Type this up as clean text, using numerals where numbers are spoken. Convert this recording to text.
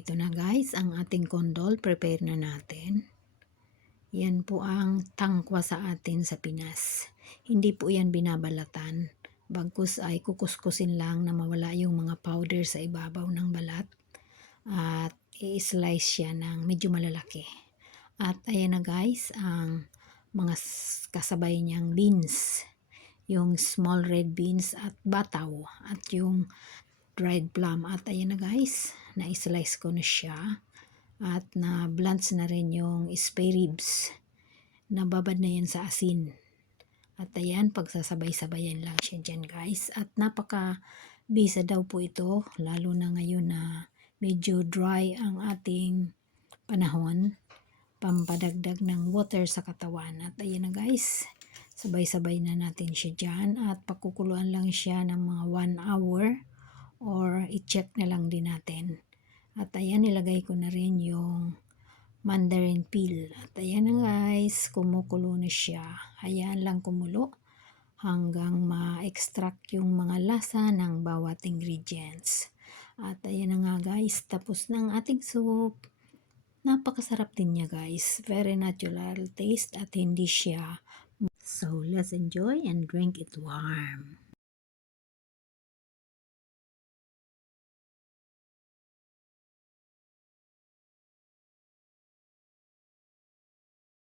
ito na guys, ang ating kondol. Prepare na natin. Yan po ang tangkwa sa atin sa Pinas. Hindi po yan binabalatan. Bagkus ay kukuskusin lang na mawala yung mga powder sa ibabaw ng balat. At i-slice siya ng medyo malalaki. At ayan na guys, ang mga kasabay niyang beans. Yung small red beans at bataw. At yung dried plum. At ayan na guys, na-slice ko na siya. At na-blanch na rin yung spare ribs. Nababad na yan sa asin. At ayan, pagsasabay-sabayan lang siya dyan guys. At napaka-bisa daw po ito, lalo na ngayon na medyo dry ang ating panahon. Pampadagdag ng water sa katawan. At ayan na guys, sabay-sabay na natin siya dyan. At pakukuluan lang siya ng mga 1 hour or i-check na lang din natin. At ayan, nilagay ko na rin yung mandarin peel. At ayan na guys, kumukulo na siya. Hayaan lang kumulo hanggang ma-extract yung mga lasa ng bawat ingredients. At ayan na nga guys, tapos na ang ating soup. Napakasarap din niya guys. Very natural taste at hindi siya. So let's enjoy and drink it warm.